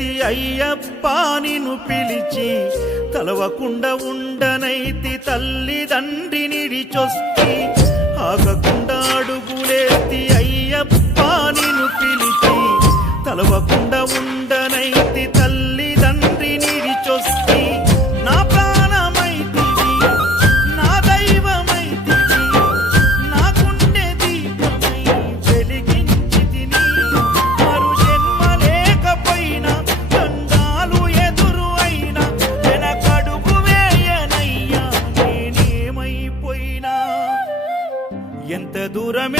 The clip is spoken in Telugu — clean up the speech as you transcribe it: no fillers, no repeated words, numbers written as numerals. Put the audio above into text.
లేస్తి అయ్యప్ప నిన్ను పిలిచి తలవకుండా ఉండనైతి తల్లిదండ్రి నిడిచొస్తి ఆగకుండా అడుగులేస్తి అయ్యప్ప నిన్ను పిలిచి తలవకుండా ఉండనైతి తల్లిదండ్రి నిడిచొస్తి నా ప్రాణమైతివి నా దైవమైతివి నా గుండె దీపమై వెలిగించితిని మరు జన్మ లేకపోయినా దండాలు ఎదురు అయినా వెనకడుగు వేయనయ్యా నేనేమైపోయినా ఎంత దూరం